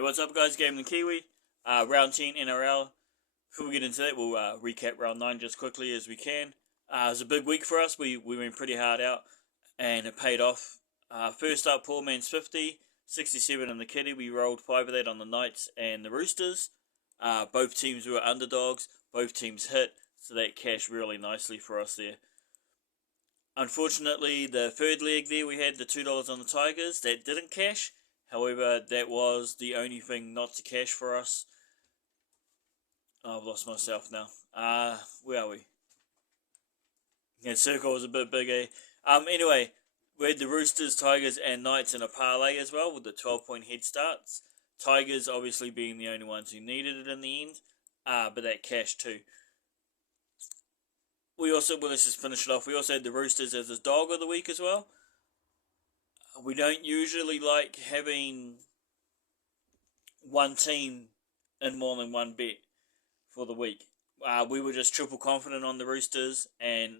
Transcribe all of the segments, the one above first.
Hey, what's up, guys? Game the Kiwi, round 10 NRL. Before we get into that, we'll recap round 9 just quickly as we can. It was a big week for us. We went pretty hard out, and it paid off. First up, poor man's 50, 67 in the kitty. We rolled 5 of that on the Knights and the Roosters. Both teams were underdogs. Both teams hit, so that cashed really nicely for us there. Unfortunately, the third leg there, we had the $2 on the Tigers. That didn't cash. However, that was the only thing not to cash for us. Oh, I've lost myself now. Where are we? Yeah, circle was a bit big, eh? Anyway, we had the Roosters, Tigers, and Knights in a parlay as well with the 12-point head starts. Tigers obviously being the only ones who needed it in the end, but that cashed too. We also, well, let's just finish it off. We also had the Roosters as a dog of the week as well. We don't usually like having one team in more than one bet for the week. We were just triple confident on the Roosters, and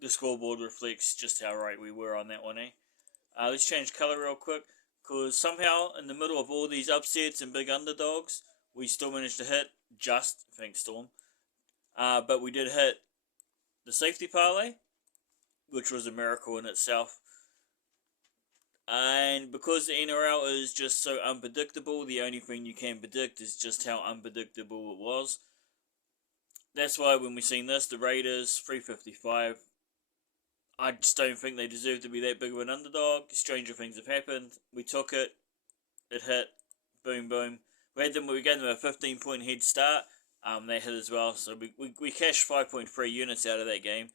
the scoreboard reflects just how right we were on that one, eh? Let's change colour real quick, because somehow in the middle of all these upsets and big underdogs, we still managed to hit just, thanks Storm, but we did hit the safety parlay, which was a miracle in itself. And because the NRL is just so unpredictable, the only thing you can predict is just how unpredictable it was. That's why when we seen this, the Raiders, 355, I just don't think they deserve to be that big of an underdog. Stranger things have happened. We took it. It hit. Boom, boom. We gave them a 15-point head start. They hit as well. So we cashed 5.3 units out of that game.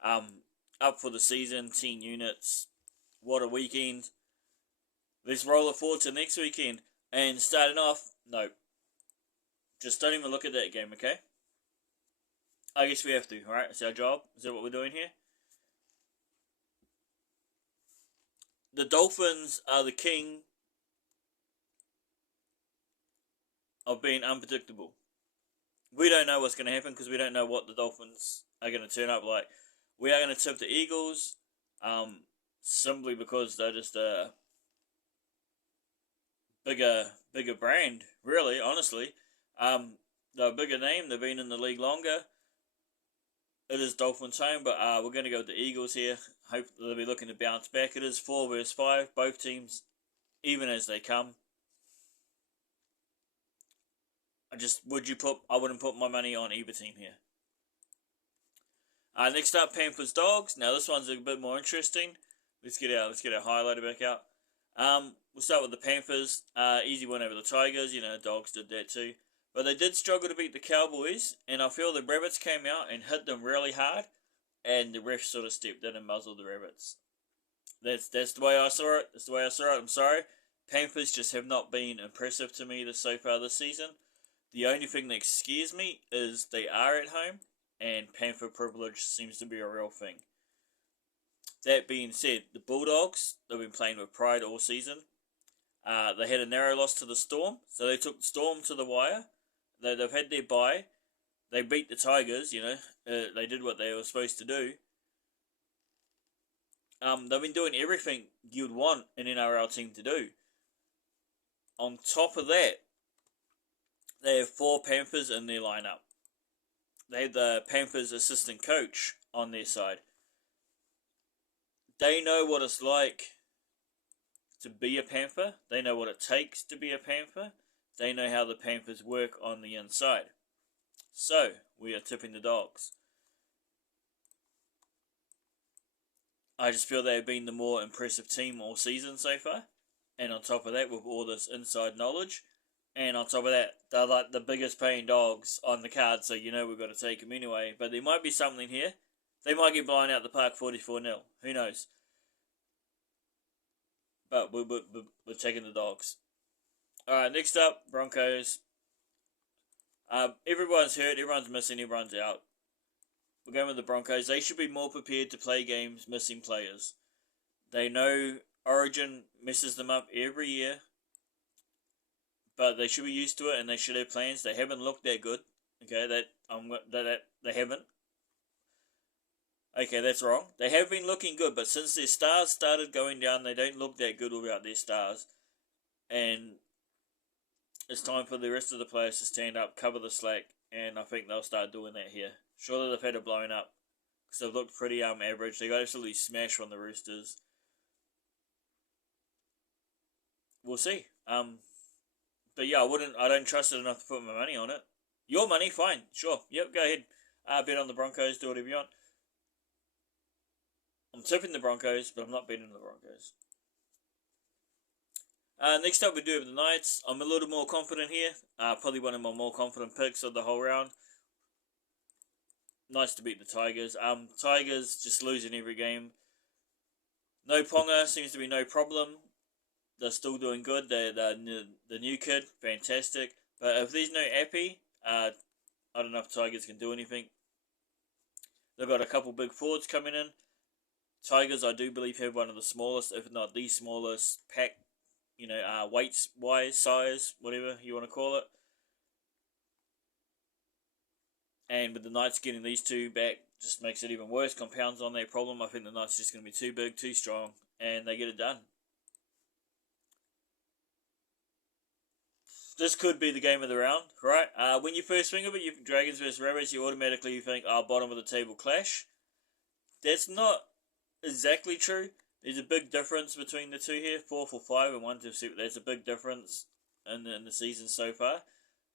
Up for the season, 10 units. What a weekend. Let's roll it forward to next weekend. And starting off, no. Just don't even look at that game, okay? I guess we have to, alright? It's our job. Is that what we're doing here? The Dolphins are the king of being unpredictable. We don't know what's going to happen because we don't know what the Dolphins are going to turn up like. We are going to tip the Eagles, simply because they're just a bigger brand, really, honestly. They're a bigger name. They've been in the league longer. It is Dolphins home, but we're going to go with the Eagles here. Hope they'll be looking to bounce back. It is 4 versus 5. Both teams, even as they come. I wouldn't put my money on either team here. Next up, Panthers Dogs. Now this one's a bit more interesting. Let's get our highlighter back out. We'll start with the Panthers. Easy win over the Tigers. Dogs did that too. But they did struggle to beat the Cowboys, and I feel the Rabbits came out and hit them really hard, and the refs sort of stepped in and muzzled the Rabbits. That's the way I saw it. That's the way I saw it. I'm sorry. Panthers just have not been impressive to me so far this season. The only thing that scares me is they are at home, and Panther privilege seems to be a real thing. That being said, the Bulldogs, they've been playing with pride all season. They had a narrow loss to the Storm, so they took the Storm to the wire. They've had their bye. They beat the Tigers, they did what they were supposed to do. They've been doing everything you'd want an NRL team to do. On top of that, they have 4 Panthers in their lineup. They have the Panthers assistant coach on their side. They know what it's like to be a Panther. They know what it takes to be a Panther. They know how the Panthers work on the inside. So, we are tipping the Dogs. I just feel they have been the more impressive team all season so far. And on top of that, with all this inside knowledge, and on top of that, they're like the biggest paying dogs on the card, so we've got to take them anyway. But there might be something here. They might get blown out the park 44-0. Who knows? But we're taking the Dogs. Alright, next up, Broncos. Everyone's hurt, everyone's missing, everyone's out. We're going with the Broncos. They should be more prepared to play games missing players. They know Origin messes them up every year. But they should be used to it, and they should have plans. They haven't looked that good. Okay, they haven't. Okay, that's wrong. They have been looking good, but since their stars started going down, they don't look that good without their stars. And it's time for the rest of the players to stand up, cover the slack, and I think they'll start doing that here. Sure that they've had it blown up, because they've looked pretty average. They got absolutely smashed on the Roosters. We'll see. But yeah, I don't trust it enough to put my money on it. Your money, fine, sure. Yep, go ahead. Bet on the Broncos, do whatever you want. I'm tipping the Broncos, but I'm not betting on the Broncos. Next up, we do have the Knights. I'm a little more confident here. Probably one of my more confident picks of the whole round. Nice to beat the Tigers. Tigers just losing every game. No Ponga, seems to be no problem. They're still doing good. They're the new kid, fantastic. But if there's no Appy, I don't know if Tigers can do anything. They've got a couple big forwards coming in. Tigers, I do believe, have one of the smallest, if not the smallest, pack, weights-wise, size, whatever you want to call it. And with the Knights getting these two back, just makes it even worse, compounds on their problem. I think the Knights are just going to be too big, too strong, and they get it done. This could be the game of the round, right? When you first think of it, you Dragons versus Rabbits, you automatically think, bottom of the table clash. That's not exactly true. There's a big difference between the two here, 4 for 5 and 1 to 7. There's a big difference in the season so far.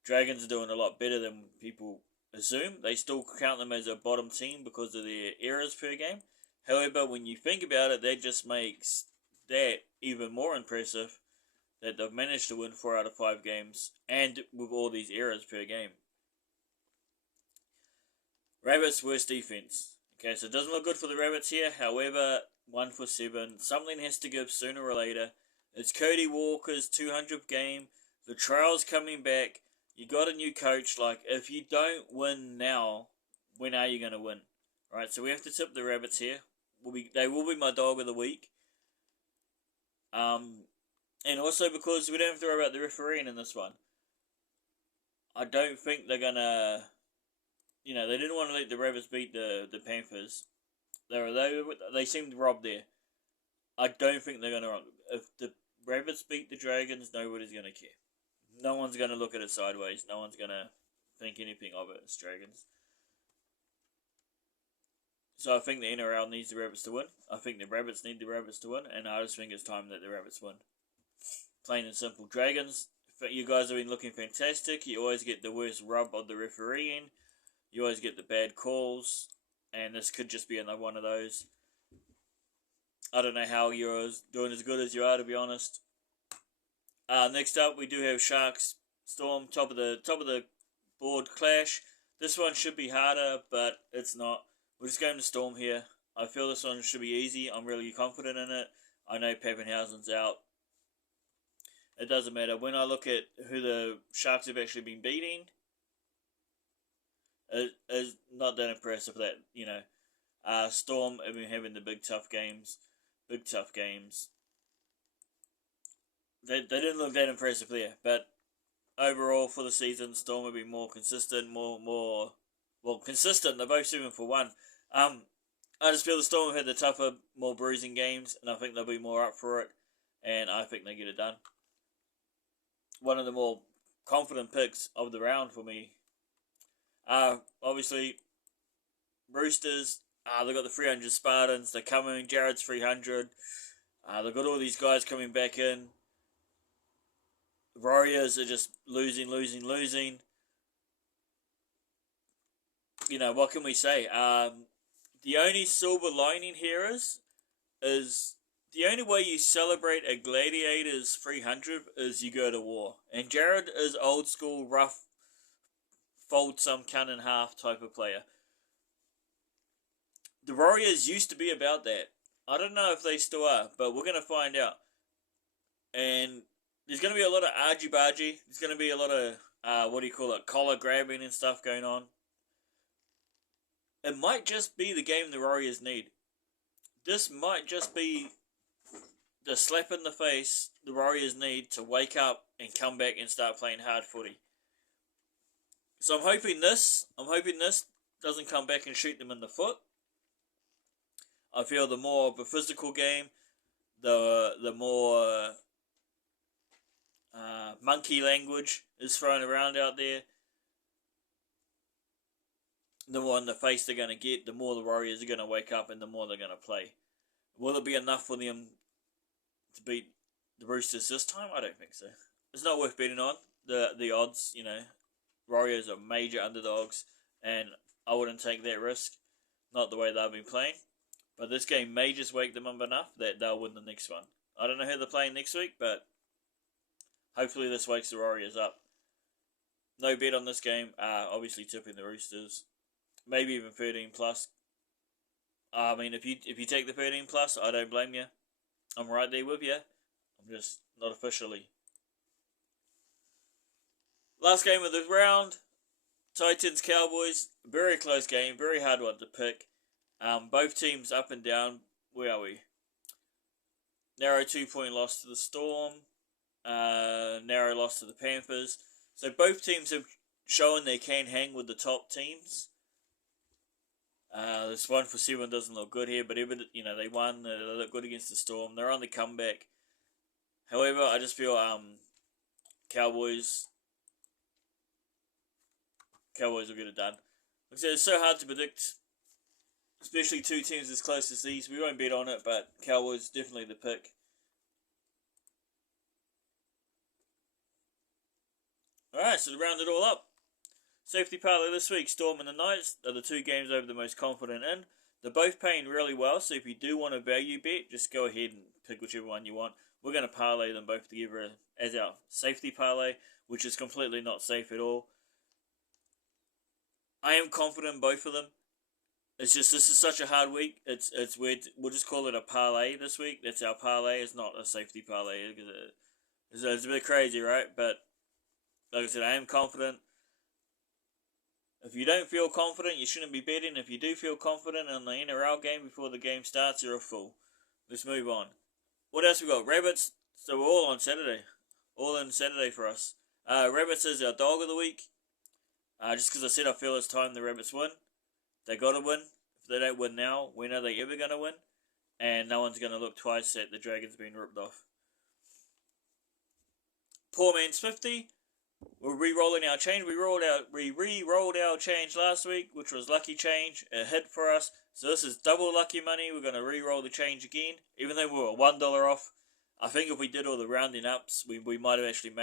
Dragons are doing a lot better than people assume. They still count them as a bottom team because of their errors per game. However, when you think about it, that just makes that even more impressive, that they've managed to win 4 out of 5 games, and with all these errors per game. Rabbits' worst defense. Okay, so it doesn't look good for the Rabbits here. However, 1 for 7. Something has to give sooner or later. It's Cody Walker's 200th game. The trial's coming back. You got a new coach. Like, if you don't win now, when are you going to win? Right, so we have to tip the Rabbits here. They will be my dog of the week. And also because we don't have to worry about the refereeing in this one. I don't think they're going to... they didn't want to let the Rabbits beat the Panthers. They seemed robbed there. I don't think they're going to... If the Rabbits beat the Dragons, nobody's going to care. No one's going to look at it sideways. No one's going to think anything of it as Dragons. So I think the NRL needs the Rabbits to win. I think the Rabbits need the Rabbits to win. And I just think it's time that the Rabbits win. Plain and simple. Dragons, you guys have been looking fantastic. You always get the worst rub of the refereeing. You always get the bad calls. And this could just be another one of those. I don't know how you're doing as good as you are, to be honest. Next up, we do have Sharks Storm, top of the board clash. This one should be harder, but it's not. We're just going to Storm here. I feel this one should be easy. I'm really confident in it. I know Pappenhausen's out. It doesn't matter. When I look at who the Sharks have actually been beating, it is not that impressive that, Storm have been having the big tough games. They didn't look that impressive there, but overall for the season, Storm have been more consistent, more consistent. They're both 7 for 1. I just feel the Storm have had the tougher, more bruising games, and I think they'll be more up for it, and I think they get it done. One of the more confident picks of the round for me. Obviously, Roosters. They've got the 300 Spartans. They're coming. Jared's 300. They've got all these guys coming back in. The Warriors are just losing. What can we say? The only silver lining here is the only way you celebrate a Gladiators 300 is you go to war. And Jared is old school, rough, fold some cunt in half type of player. The Warriors used to be about that. I don't know if they still are, but we're going to find out. And there's going to be a lot of argy-bargy. There's going to be a lot of, collar grabbing and stuff going on. It might just be the game the Warriors need. This might just be the slap in the face the Warriors need to wake up and come back and start playing hard footy. So I'm hoping this doesn't come back and shoot them in the foot. I feel the more of a physical game, the more monkey language is thrown around out there. The more in the face they're going to get, the more the Warriors are going to wake up and the more they're going to play. Will it be enough for them to beat the Roosters this time? I don't think so. It's not worth betting on. The odds, Warriors are major underdogs, and I wouldn't take that risk. Not the way they've been playing. But this game may just wake them up enough that they'll win the next one. I don't know who they're playing next week, but hopefully this wakes the Warriors up. No bet on this game. Obviously tipping the Roosters. Maybe even 13 plus. I mean, if you take the 13 plus, I don't blame you. I'm right there with you. I'm just not officially. Last game of the round, Titans Cowboys. Very close game, very hard one to pick. Both teams up and down. Where are we? Narrow 2-point loss to the Storm. Narrow loss to the Panthers. So both teams have shown they can hang with the top teams. This 1-for-7 doesn't look good here, but they won. They look good against the Storm. They're on the comeback. However, I just feel Cowboys will get it done. Like I said, it's so hard to predict, especially two teams as close as these. We won't bet on it, but Cowboys definitely the pick. Alright, so to round it all up, safety parlay this week, Storm and the Knights are the two games over the most confident in. They're both paying really well, so if you do want a value bet, just go ahead and pick whichever one you want. We're going to parlay them both together as our safety parlay, which is completely not safe at all. I am confident in both of them. It's just, this is such a hard week. It's weird. We'll just call it a parlay this week. That's our parlay. It's not a safety parlay. It's a bit crazy, right? But like I said, I am confident. If you don't feel confident, you shouldn't be betting. If you do feel confident in the NRL game before the game starts, you're a fool. Let's move on. What else we got? Rabbits. So we're all on Saturday. All in Saturday for us. Rabbits is our dog of the week. Just because I said I feel it's time the Rabbits win. They got to win. If they don't win now, when are they ever going to win? And no one's going to look twice at the Dragons being ripped off. Poor man's 50. We're re-rolling our change. We re-rolled our change last week, which was lucky change. It hit for us. So this is double lucky money. We're going to re-roll the change again. Even though we were $1 off. I think if we did all the rounding ups, we might have actually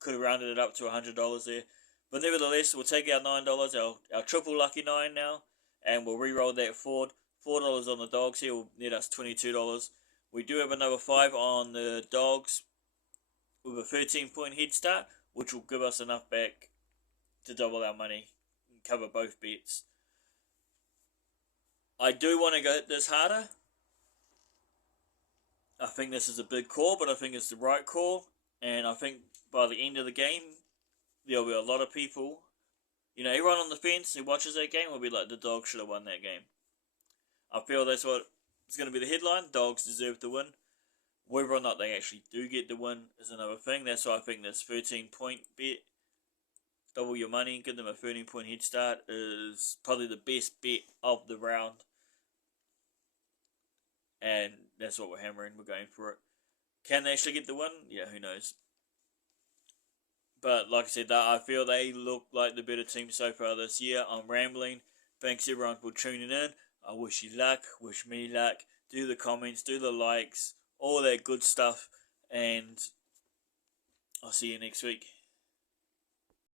could have rounded it up to $100 there. But nevertheless, we'll take our $9, our triple lucky 9 now, and we'll re-roll that forward. $4 on the dogs here will net us $22. We do have another 5 on the dogs with a 13-point head start, which will give us enough back to double our money and cover both bets. I do want to go hit this harder. I think this is a big call, but I think it's the right call. And I think by the end of the game, there'll be a lot of people, everyone on the fence who watches that game will be like, the Dogs should have won that game. I feel that's what is going to be the headline. Dogs deserve to win. Whether or not they actually do get the win is another thing. That's why I think this 13-point bet, double your money, give them a 13-point head start, is probably the best bet of the round. And that's what we're hammering. We're going for it. Can they actually get the win? Yeah, who knows. But like I said, I feel they look like the better team so far this year. I'm rambling. Thanks everyone for tuning in. I wish you luck. Wish me luck. Do the comments. Do the likes. All that good stuff. And I'll see you next week.